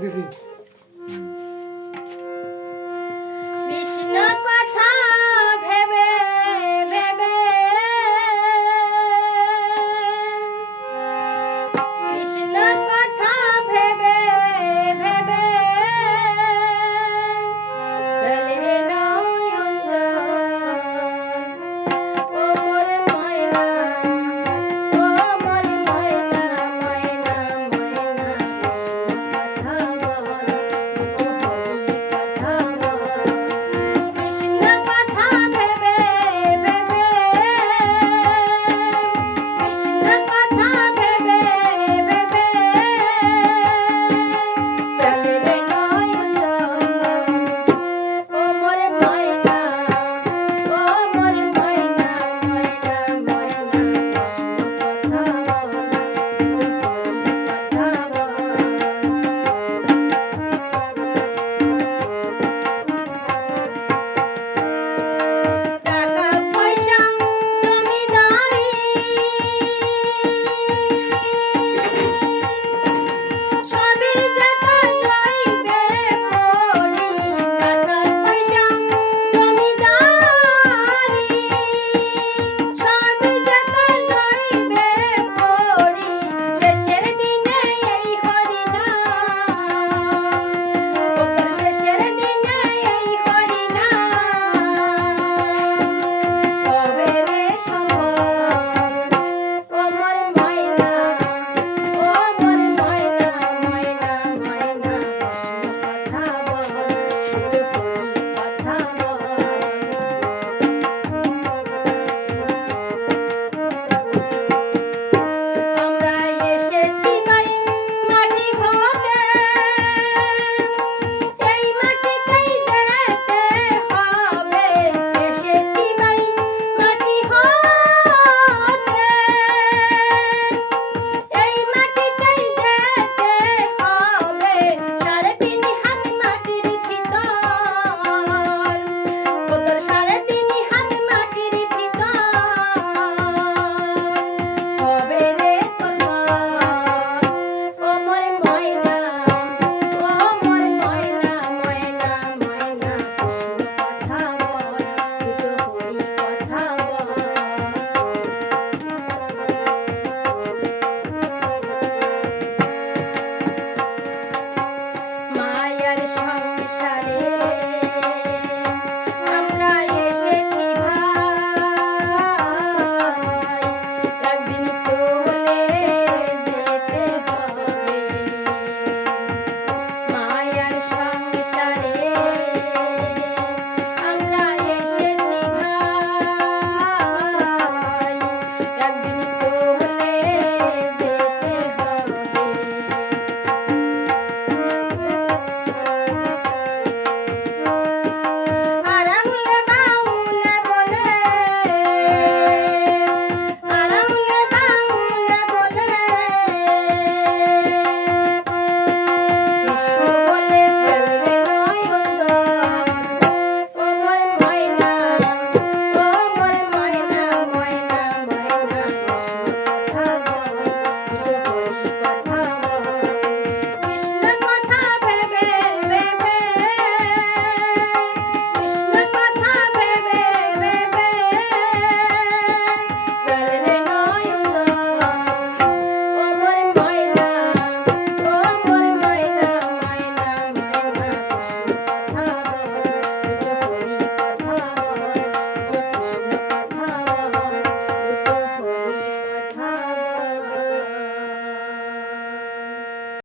দিছি কৃষ্ণ কথা ভেবে ভেবে কৃষ্ণ কথা ভেবে ভেবে বেলে নয়ন ও মোর ময়না ও মোর ময়না ময়না ময়না কৃষ্ণ কথা বল কৃষ্ণ কথা ভেবে ভেবে কৃষ্ণ কথা ভেবে ভেবে বেলে নয়ন ও মোর ময়না ও মোর ময়না ময়না ময়না কৃষ্ণ কথা টাকা পয়সা জমিদারি সবই যে তার রইবে পড়ি টাকা পয়সা জমিদারি সবই যে তার রইবে পড়ি শেষের দিনে এই হরিনাম ওপর শেষের দিনে এই হরিনাম কবে রে সম্ভব ও মোর ময়না ও মোর ময়না ময়না ময়না কৃষ্ণ কথা বল একটু হরি কথা বল আমরা এসেছি ভাই মাটি হতে এই মাটিতেই যেতে হবে এসেছি ভাই মাটি হতে এই মাটিতেই যেতে হবে 3.5 হাত মাটির ভিতর তোর 3.5 হাত মাটির ভিতর হবে রে তোর ঘর ও মোর ময়না ও মোর ময়না ময়না ময়না কৃষ্ণ কথা বল দুটো হরি কথা বল মায়ার সংসার